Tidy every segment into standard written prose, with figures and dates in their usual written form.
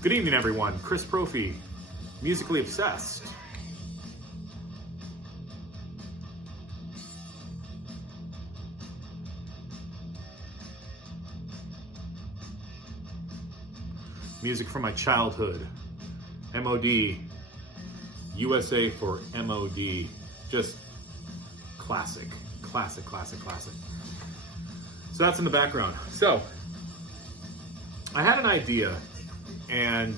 Good evening, everyone. Chris Profi, Musically Obsessed. Music from my childhood. MOD. USA for MOD. Just classic. Classic, classic, classic. So that's in the background. So, I had an idea, and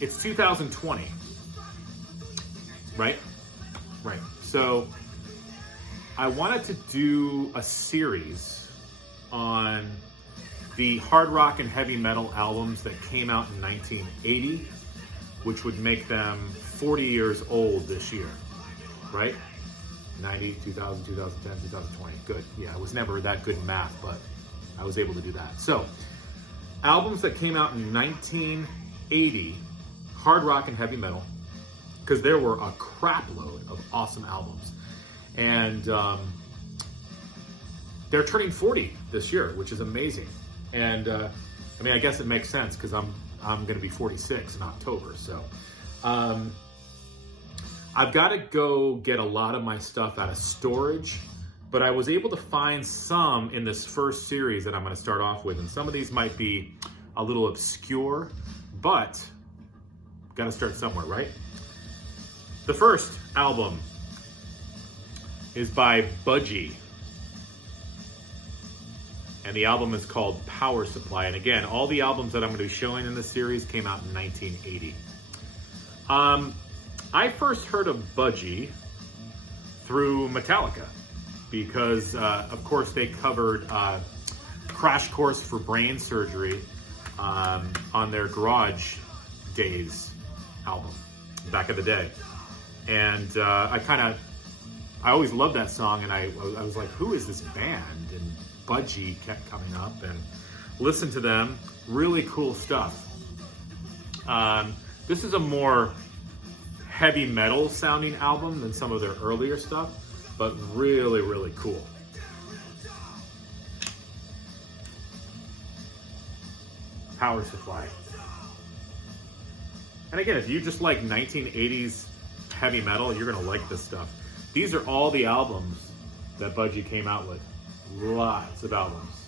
it's 2020, right? Right. So, I wanted to do a series on the hard rock and heavy metal albums that came out in 1980, which would make them 40 years old this year, right? 90, 2000, 2010, 2020. Good. Yeah, I was never that good in math, but I was able to do that. So, albums that came out in 1980, hard rock and heavy metal, because there were a crap load of awesome albums. And they're turning 40 this year, which is amazing. And I mean, I guess it makes sense because I'm going to be 46 in October. So I've got to go get a lot of my stuff out of storage, but I was able to find some in this first series that I'm going to start off with. And some of these might be a little obscure, but got to start somewhere, right? The first album is by Budgie. And the album is called Power Supply. And again, all the albums that I'm going to be showing in this series came out in 1980. I first heard of Budgie through Metallica because, of course, they covered Crash Course for Brain Surgery on their Garage Days album back in the day. And I always loved that song, and I was like, who is this band? And Budgie kept coming up, and listened to them. Really cool stuff. This is a more heavy metal sounding album than some of their earlier stuff, but really, really cool. Power Supply. And again, if you just like 1980s heavy metal, you're gonna like this stuff. These are all the albums that Budgie came out with. Lots of albums.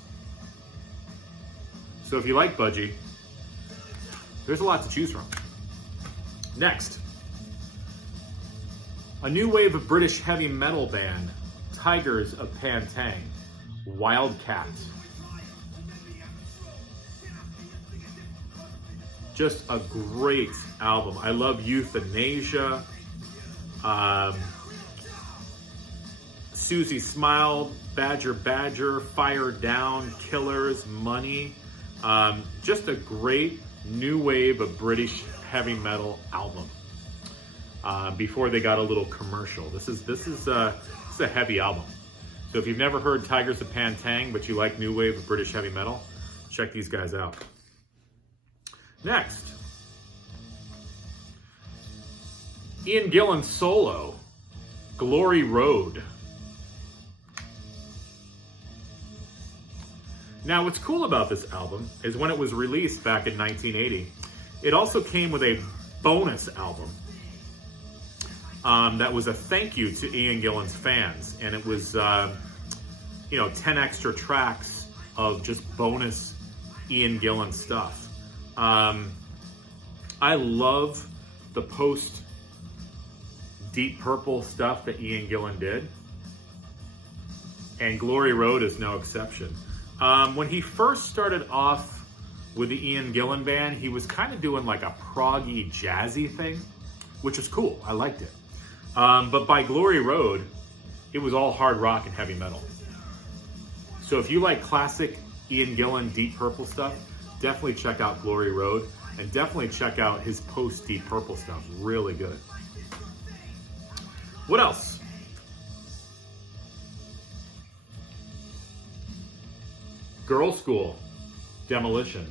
So if you like Budgie, there's a lot to choose from. Next, a new wave of British heavy metal band, Tygers of Pan Tang, Wildcat. Just a great album. I love Euthanasia. Susie Smiled, Badger Badger, Fire Down, Killers, Money. Just a great new wave of British heavy metal album. Before they got a little commercial. This is a heavy album. So if you've never heard Tygers of Pan Tang, but you like new wave of British heavy metal, check these guys out. Next, Ian Gillan solo, Glory Road. Now, what's cool about this album is when it was released back in 1980, it also came with a bonus album that was a thank you to Ian Gillan's fans. And it was, 10 extra tracks of just bonus Ian Gillan stuff. I love the post Deep Purple stuff that Ian Gillan did. And Glory Road is no exception. When he first started off with the Ian Gillan band, he was kind of doing like a proggy jazzy thing, which was cool. I liked it. But by Glory Road, it was all hard rock and heavy metal. So if you like classic Ian Gillan Deep Purple stuff, definitely check out Glory Road, and definitely check out his post Deep Purple stuff. Really good. What else? Girl School, Demolition.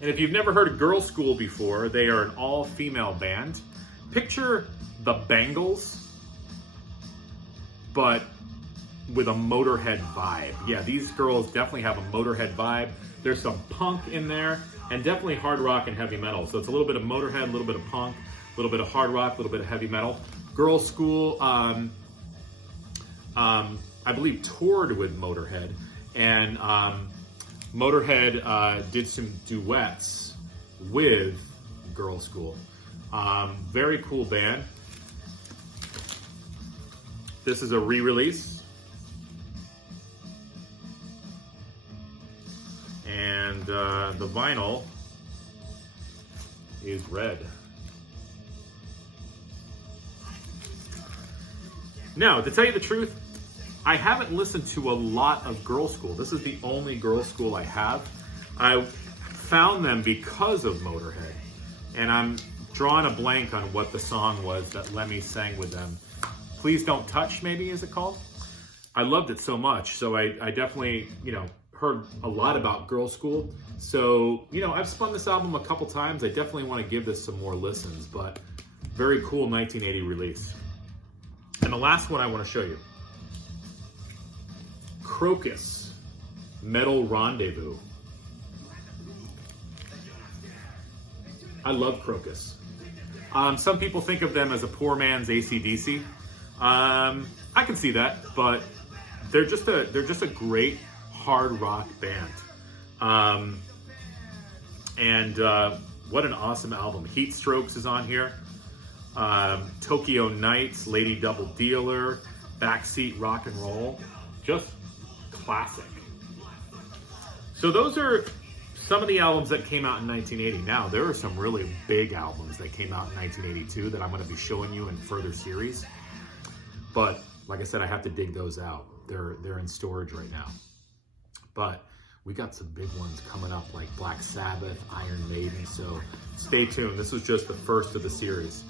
And if you've never heard of Girl School before, they are an all-female band. Picture the Bangles, but with a Motorhead vibe. Yeah, these girls definitely have a Motorhead vibe. There's some punk in there, and definitely hard rock and heavy metal. So it's a little bit of Motorhead, a little bit of punk, a little bit of hard rock, a little bit of heavy metal. Girls School, I believe, toured with Motorhead, and Motorhead did some duets with Girls School. Very cool band. This is a re-release. And the vinyl is red. Now, to tell you the truth, I haven't listened to a lot of Girls School. This is the only Girls School I have. I found them because of Motorhead. And I'm drawing a blank on what the song was that Lemmy sang with them. Please Don't Touch, maybe, is it called? I loved it so much. So I definitely, heard a lot about Girls School. So, I've spun this album a couple times. I definitely want to give this some more listens, but very cool 1980 release. And the last one I want to show you. Crocus, Metal Rendezvous. I love Crocus. Some people think of them as a poor man's AC/DC. I can see that, but they're just a great hard rock band. What an awesome album. Heat Strokes is on here. Tokyo Nights, Lady Double Dealer, Backseat Rock and Roll. Just classic. So those are some of the albums that came out in 1980. Now, there are some really big albums that came out in 1982 that I'm going to be showing you in further series. But like I said, I have to dig those out. They're in storage right now. But we got some big ones coming up, like Black Sabbath, Iron Maiden. So stay tuned. This was just the first of the series.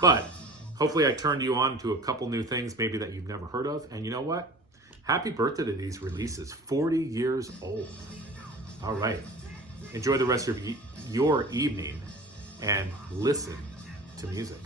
But hopefully I turned you on to a couple new things maybe that you've never heard of. And you know what? Happy birthday to these releases. 40 years old. All right. Enjoy the rest of your evening and listen to music.